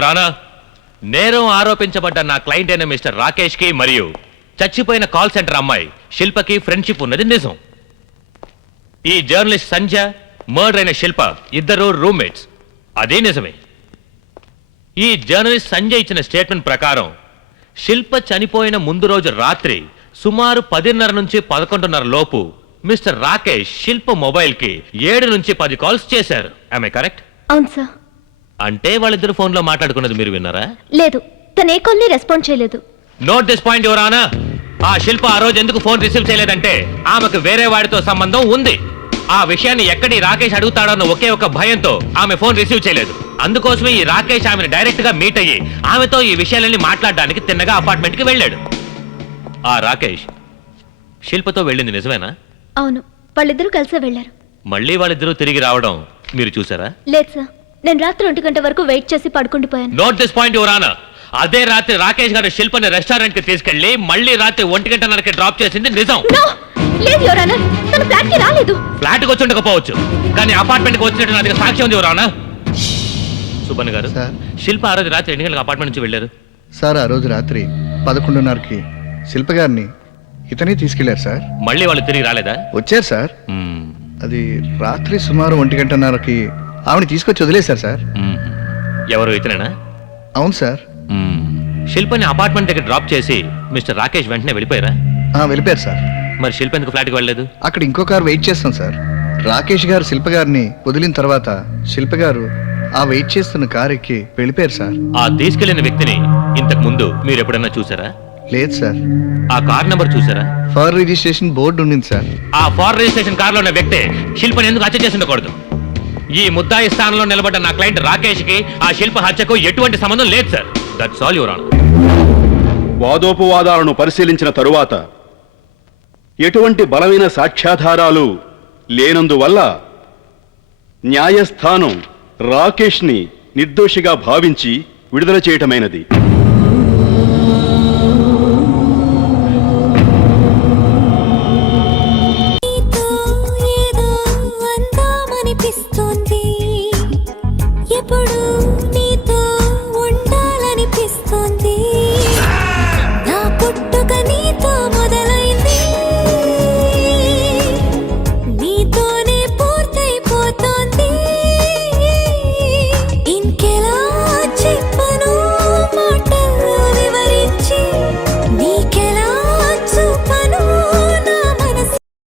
రానా నేరం ఆరోపించబడ్డ నా క్లయింట్ అయిన మిస్టర్ రాకేష్ కి మరియు చచ్చిపోయిన కాల్ సెంటర్ అమ్మాయి శిల్పకి ఫ్రెండ్షిప్ ఉన్నది నిజం. ఈ జర్నలిస్ట్ సంధ్య మర్డర్ అయిన శిల్ప ఇద్దరు రూమ్మేట్స్, అదే నిజమే. ఈ జర్నలిస్ట్ సంజయ్ ఇచ్చిన స్టేట్మెంట్ ప్రకారం శిల్ప చనిపోయిన ముందు రోజు రాత్రి సుమారు 10:30 నుంచి 11:30 లోపు మిస్టర్ రాకేష్ శిల్ప మొబైల్ కి 7 నుంచి 10 కాల్స్ చేశారు. ఆమె కరెక్ట్? అవును సార్. అంటే వాళ్ళిద్దరు ఫోన్ లో మాట్లాడుకున్నది మీరు విన్నారా? లేదు, తన ఏ కాల్ని రెస్పాండ్ చేయలేదు. Note this point your honour. ఆ శిల్ప ఆ రోజు ఎందుకు ఫోన్ రిసీవ్ చేయలేదంటే ఆమెకు వేరే వాడితో సంబంధం ఉంది. ఆ విషయాన్ని ఎక్కడి రాకేష్ అడుగుతాడన్న ఒకే ఒక భయంతో ఆమె ఫోన్ రిసీవ్ చేయలేదు. అందుకోసమే ఈ రాకేష్ ఆమెను డైరెక్ట్ గా మీట్ అయ్యి ఆమెతో ఈ విషయాలన్నీ మాట్లాడడానికి తిన్నగా అపార్ట్మెంట్ కి వెళ్ళాడు. ఆ రాకేష్ శిల్పతో వెళ్ళింది నిజమేనా? అవును, వాళ్ళిద్దరూ కలిసే వెళ్ళారు. మళ్ళీ వాళ్ళిద్దరూ తిరిగి రావడం మీరు చూసారా? లేదు సార్, నేను రాత్రి 1 గంట వరకు వెయిట్ చేసి పడుకుండిపోయాను. Note this point your honour. అదే రాత్రి రాకేష్ గారు శిల్పని రెస్టారెంట్ కి తీసుకెళ్లి మళ్ళీ రాత్రి 1:30కి డ్రాప్ చేసింది నిజం. లేదు యువర్ ఆనర్, తన ఫ్లాట్ కి రాలేదు. ఫ్లాట్ కి వచ్చి ఉండకపోవచ్చు, కానీ అపార్ట్మెంట్ కి వచ్చినట్టు నాకు సాక్ష్యం ఉంది యువర్ ఆనర్. సుబ్బన్ గారు, శిల్ప ఆ రోజు రాత్రి ఎన్ని గంటలకు అపార్ట్మెంట్ నుంచి వెళ్ళారు? సార్ ఆ రోజు రాత్రి 11:30కి శిల్ప గారిని ఇతనే తీసుకెళ్లారు సార్. మళ్ళీ వాళ్ళు తిరిగి రాలేదా? వచ్చారు సార్. అది రాత్రి సుమారు 1:30కి ఆవిడ తీసుకొచ్చి వదిలేశారు సార్. ఎవరు? ఇతనేనా? అవును సార్. శిల్పని అపార్ట్మెంట్ దగ్గర డ్రాప్ చేసి మిస్టర్ రాకేష్ వెంటనే వెళ్ళిపోయారా? వెళ్ళిపోయారు సార్. మరి శిల్ప ఎందుకు ఫ్లాట్కి వెళ్ళలేదు? అక్కడ ఇంకో కారు వెయిట్ చేస్తాం సార్. రాకేష్ గారు శిల్ప గారిని వదిలిన తర్వాత శిల్ప గారు ఆ వెయిట్ చేస్తున్న కారు ఎక్కి వెళ్ళిపోయారు సార్. ఆ తీసుకెళ్లిన వ్యక్తిని ఇంతకు ముందు మీరు ఎప్పుడన్నా చూసారా? లేదు సార్. ఆ కార్ నెంబర్ చూసారా? ఫార్ రిజిస్ట్రేషన్ బోర్డు ఉండింది సార్. ఆ ఫార్ రిజిస్ట్రేషన్ కార్ లో ఉన్న వ్యక్తి శిల్పని ఎందుకు హత్య చేసి ఉండకూడదు? ఈ ముద్దాయి స్థానంలో నిలబడ్డ నా క్లయింట్ రాకేష్ కి ఆ శిల్ప హత్యకు ఎటువంటి సంబంధం లేదు sir. That's all your honour. వాదోపవాదాలను పరిశీలించిన తరువాత ఎటువంటి బలమైన సాక్ష్యాధారాలు లేనందువల్ల న్యాయస్థానం రాకేష్ని నిర్దోషిగా భావించి విడుదల చేయటమైనది. ఏదో అందామనిపిస్తోంది.